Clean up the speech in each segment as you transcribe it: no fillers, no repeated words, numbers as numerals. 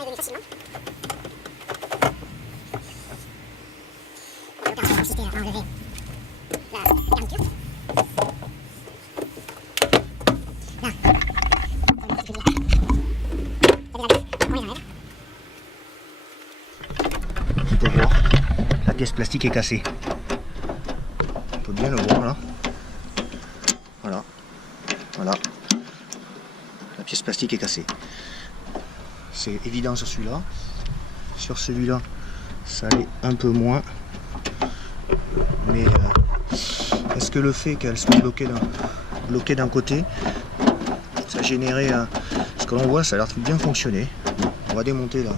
arriver facilement. On va opération à enlever la garniture. Là, on va particulier. On peut voir, la pièce plastique est cassée. On peut bien le voir là. Voilà. Voilà. La pièce plastique est cassée. C'est évident sur celui-là. Sur celui-là, ça allait un peu moins. Mais est-ce que le fait qu'elle soit bloquée d'un côté, ça a généré ce que l'on voit, ça a l'air de bien fonctionner. On va démonter là.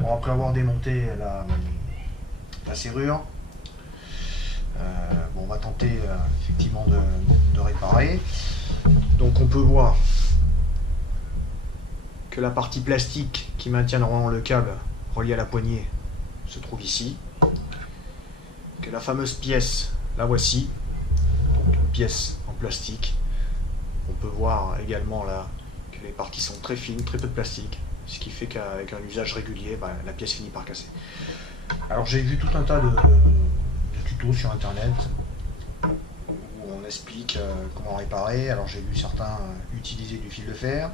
Bon, après avoir démonté la serrure, bon, on va tenter effectivement de réparer. Donc on peut voir que la partie plastique qui maintient normalement le câble relié à la poignée se trouve ici. Que la fameuse pièce, la voici, donc une pièce en plastique. On peut voir également là que les parties sont très fines, très peu de plastique. Ce qui fait qu'avec un usage régulier, la pièce finit par casser. Alors j'ai vu tout un tas de tutos sur internet où on explique comment réparer. Alors j'ai vu certains utiliser du fil de fer.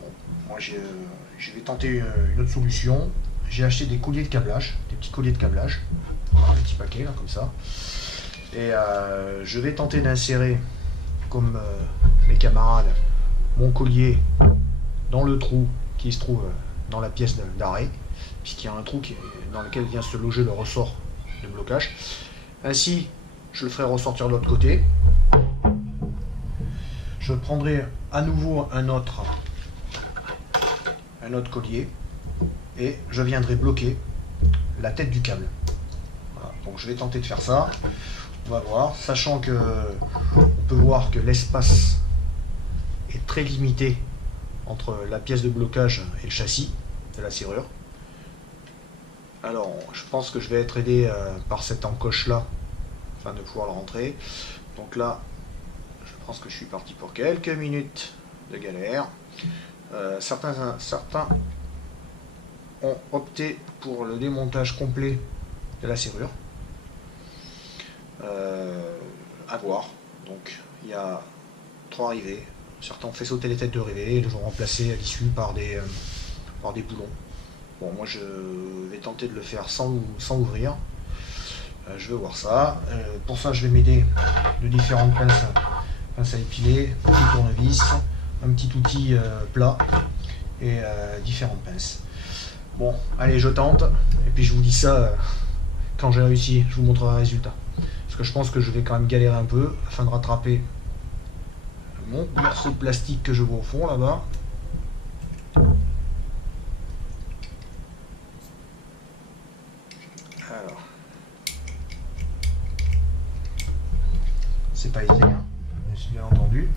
Bon, moi je vais tenter une autre solution. J'ai acheté des colliers de câblage, des petits colliers de câblage, un petit paquet là comme ça. Et je vais tenter d'insérer, comme mes camarades, mon collier dans le trou qui se trouve dans la pièce d'arrêt, puisqu'il y a un trou dans lequel vient se loger le ressort de blocage. Ainsi, je le ferai ressortir de l'autre côté. Je prendrai à nouveau un autre collier et je viendrai bloquer la tête du câble. Voilà. Donc je vais tenter de faire ça. On va voir, sachant que on peut voir que l'espace est très limité entre la pièce de blocage et le châssis de la serrure. Alors je pense que je vais être aidé par cette encoche là afin de pouvoir le rentrer. Donc là je pense que je suis parti pour quelques minutes de galère. Certains ont opté pour le démontage complet de la serrure. À voir. Donc il y a 3 rivets. Certains ont fait sauter les têtes de rivets et les ont remplacés à l'issue par des boulons. Bon, moi je vais tenter de le faire sans ouvrir. Je vais voir ça. Pour ça, je vais m'aider de différentes pinces à épiler, un petit tournevis, un petit outil plat et différentes pinces. Bon, allez, je tente. Et puis je vous dis ça quand j'ai réussi. Je vous montrerai le résultat. Parce que je pense que je vais quand même galérer un peu afin de rattraper mon morceau de plastique que je vois au fond là-bas. Alors, c'est pas aisé, hein, bien entendu.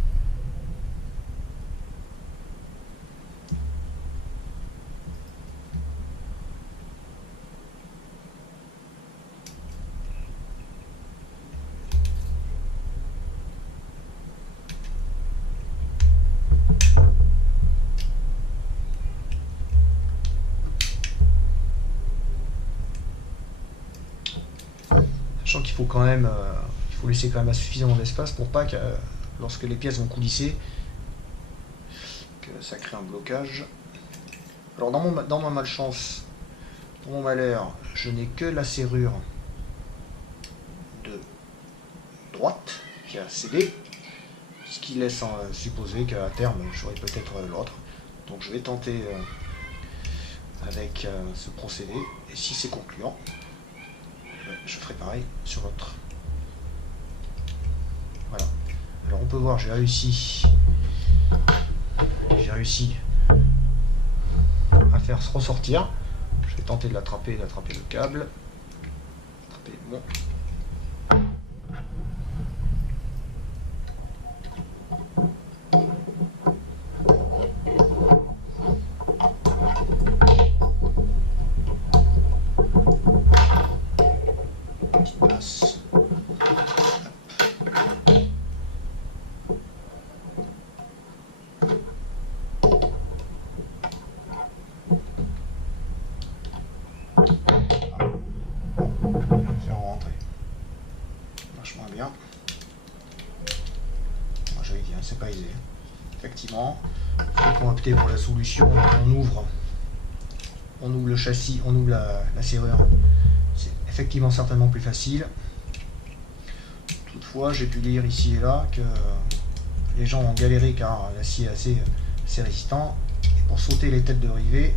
Sachant qu'il faut quand même, il faut laisser quand même suffisamment d'espace pour pas que lorsque les pièces vont coulisser, que ça crée un blocage. Alors dans ma malchance, pour mon malheur, je n'ai que la serrure de droite qui a cédé, ce qui laisse supposer qu'à terme j'aurai peut-être l'autre. Donc je vais tenter avec ce procédé, et si c'est concluant, je ferai pareil sur l'autre. Voilà. Alors on peut voir, j'ai réussi à faire ressortir. Je vais tenter de d'attraper le câble. Attraper, bon. C'est pas aisé. Effectivement, il faut opter pour la solution. On ouvre le châssis, on ouvre la serrure. C'est effectivement certainement plus facile. Toutefois, j'ai pu lire ici et là que les gens ont galéré car l'acier est assez résistant. Et pour sauter les têtes de rivet,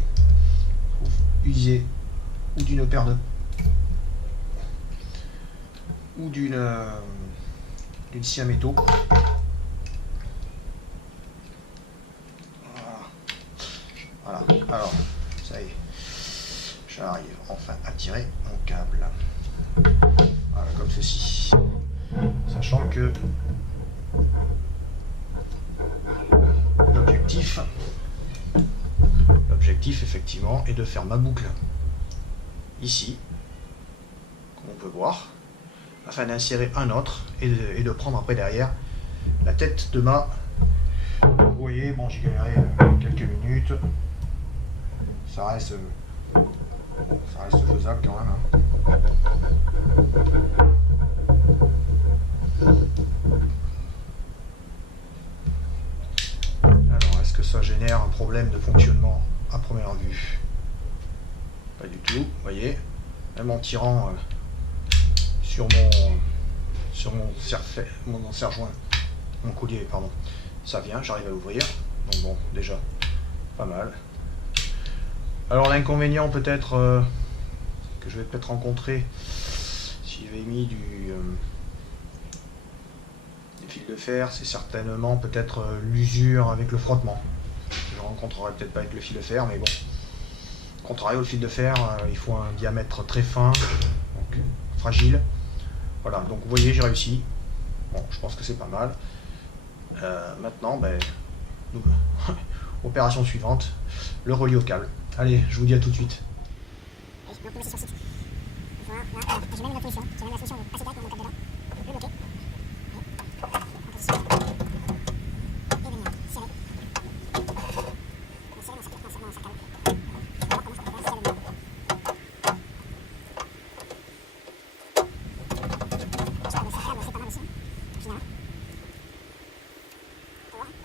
il faut user ou d'une paire de ou d'une scie à métaux. Voilà, alors, ça y est, j'arrive enfin à tirer mon câble. Voilà, comme ceci. Sachant que l'objectif effectivement est de faire ma boucle ici, comme on peut voir, afin d'insérer un autre et de prendre après derrière la tête de ma... Vous voyez, bon, j'ai galéré quelques minutes. Ça reste faisable quand même. Alors, est-ce que ça génère un problème de fonctionnement à première vue? Pas du tout, vous voyez. Même en tirant sur mon serre-joint, mon collier, pardon, ça vient, j'arrive à l'ouvrir. Donc bon, déjà, pas mal. Alors l'inconvénient peut-être que je vais peut-être rencontrer si j'avais mis des fils de fer, c'est certainement peut-être l'usure avec le frottement. Je ne rencontrerai peut-être pas avec le fil de fer, mais bon. Contrario, le fil de fer, il faut un diamètre très fin, donc fragile. Voilà, donc vous voyez, j'ai réussi. Bon, je pense que c'est pas mal. Maintenant, ben, opération suivante, le relier au câble. Allez, je vous dis à tout de suite. Donc on va sur le site. Voilà, j'ai même la solution. J'ai même la solution de passer direct dans mon câble dedans, le bloquer. Et en position. Et venir serrer. On va serrer dans sa câble. On va voir comment ça peut faire si ça le met. Je trouve que ce câble c'est pas mal aussi, en général. On va voir.